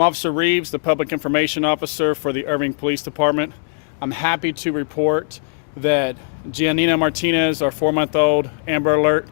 I'm Officer Reeves, the Public Information Officer for the Irving Police Department. I'm happy to report that Giannina Martinez, our 4-month-old Amber Alert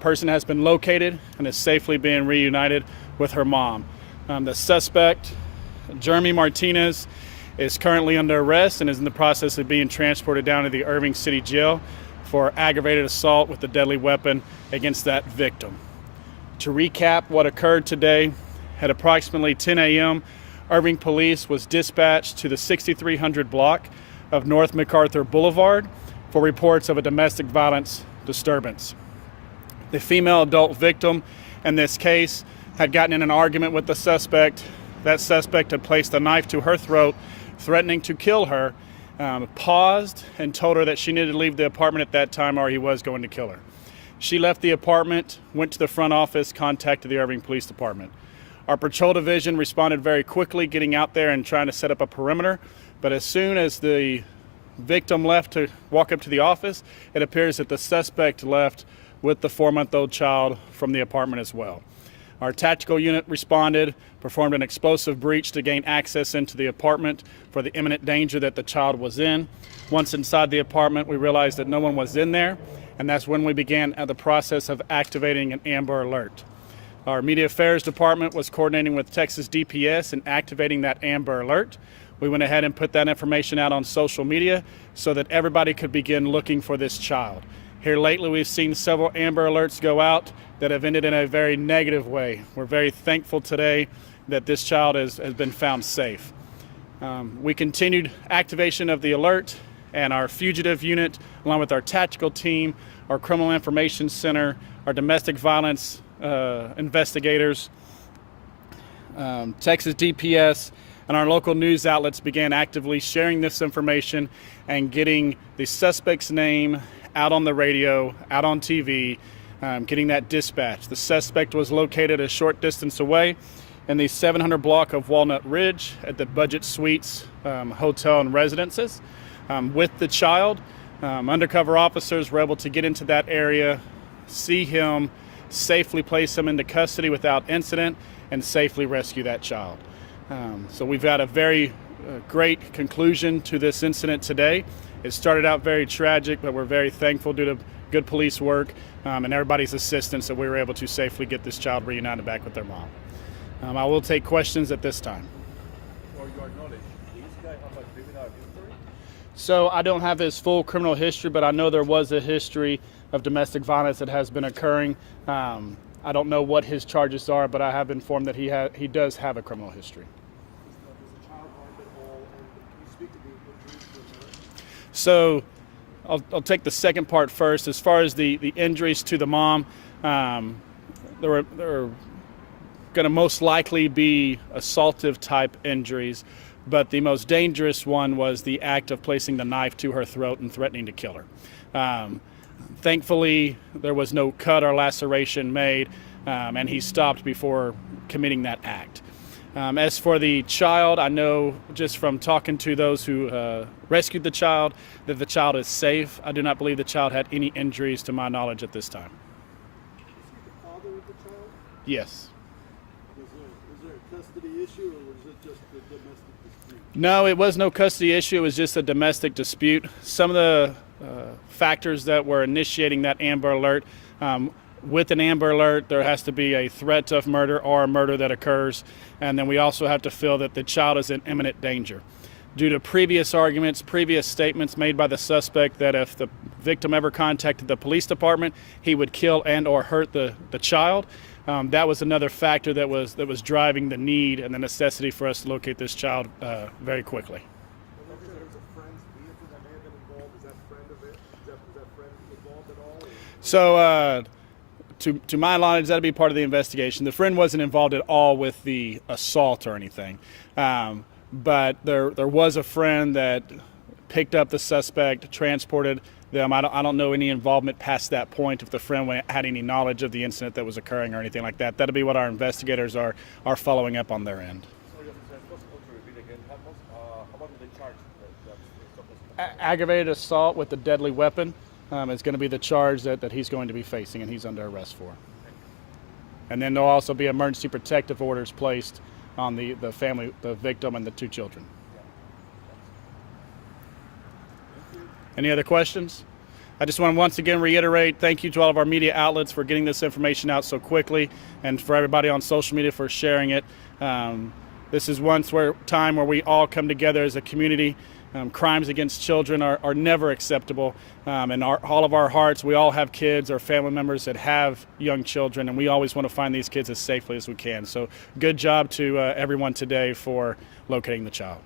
person, has been located and is safely being reunited with her mom. The suspect, Jeremy Martinez, is currently under arrest and is in the process of being transported down to the Irving City Jail for aggravated assault with a deadly weapon against that victim. To recap what occurred today, at approximately 10 a.m., Irving Police was dispatched to the 6300 block of North MacArthur Boulevard for reports of a domestic violence disturbance. The female adult victim in this case had gotten in an argument with the suspect. That suspect had placed a knife to her throat, threatening to kill her, paused and told her that she needed to leave the apartment at that time or he was going to kill her. She left the apartment, went to the front office, contacted the Irving Police Department. Our patrol division responded very quickly, getting out there and trying to set up a perimeter. But as soon as the victim left to walk up to the office, it appears that the suspect left with the 4-month-old child from the apartment as well. Our tactical unit responded, performed an explosive breach to gain access into the apartment for the imminent danger that the child was in. Once inside the apartment, we realized that no one was in there, and that's when we began the process of activating an Amber Alert. Our Media Affairs Department was coordinating with Texas DPS and activating that Amber Alert. We went ahead and put that information out on social media so that everybody could begin looking for this child. Here lately, we've seen several Amber Alerts go out that have ended in a very negative way. We're very thankful today that this child has been found safe. We continued activation of the alert, and our fugitive unit, along with our tactical team, our criminal information center, our domestic violence investigators, Texas DPS, and our local news outlets began actively sharing this information and getting the suspect's name out on the radio, out on TV, getting that dispatch. The suspect was located a short distance away in the 700 block of Walnut Ridge at the Budget Suites Hotel and Residences. With the child, undercover officers were able to get into that area, see him, safely place him into custody without incident, and safely rescue that child. So we've had a very great conclusion to this incident today. It started out very tragic, but we're very thankful due to good police work and everybody's assistance that we were able to safely get this child reunited back with their mom. I will take questions at this time. For your knowledge, this guy have a criminal history? So I don't have his full criminal history, but I know there was a history of domestic violence that has been occurring. I don't know what his charges are, but I have been informed that he does have a criminal history. So I'll take the second part first. As far as the injuries to the mom, there are going to most likely be assaultive type injuries, but the most dangerous one was the act of placing the knife to her throat and threatening to kill her. Thankfully, there was no cut or laceration made, and he stopped before committing that act. As for the child, I know just from talking to those who rescued the child that the child is safe. I do not believe the child had any injuries to my knowledge at this time. Is he the father of the child? Yes. Is there a custody issue, or was it just a domestic dispute? No, it was no custody issue. It was just a domestic dispute. Some of the factors that were initiating that Amber Alert, with an Amber Alert, there has to be a threat of murder or a murder that occurs, and then we also have to feel that the child is in imminent danger. Due to previous arguments, previous statements made by the suspect that if the victim ever contacted the police department, he would kill and or hurt the child. That was another factor that was driving the need and the necessity for us to locate this child very quickly. So to my knowledge, that'd be part of the investigation. The friend wasn't involved at all with the assault or anything. But there was a friend that picked up the suspect, transported them. I don't know any involvement past that point if the friend had any knowledge of the incident that was occurring or anything like that. That'll be what our investigators are following up on their end. Sorry, officer, it's possible to repeat again. How about the charge? Aggravated assault with a deadly weapon is going to be the charge that he's going to be facing and he's under arrest for. And then there'll also be emergency protective orders placed on the family, the victim, and the 2 children. Any other questions? I just want to once again reiterate thank you to all of our media outlets for getting this information out so quickly, and for everybody on social media for sharing it. This is time where we all come together as a community. Crimes against children are never acceptable. In all of our hearts, we all have kids or family members that have young children, and we always want to find these kids as safely as we can. So good job to everyone today for locating the child.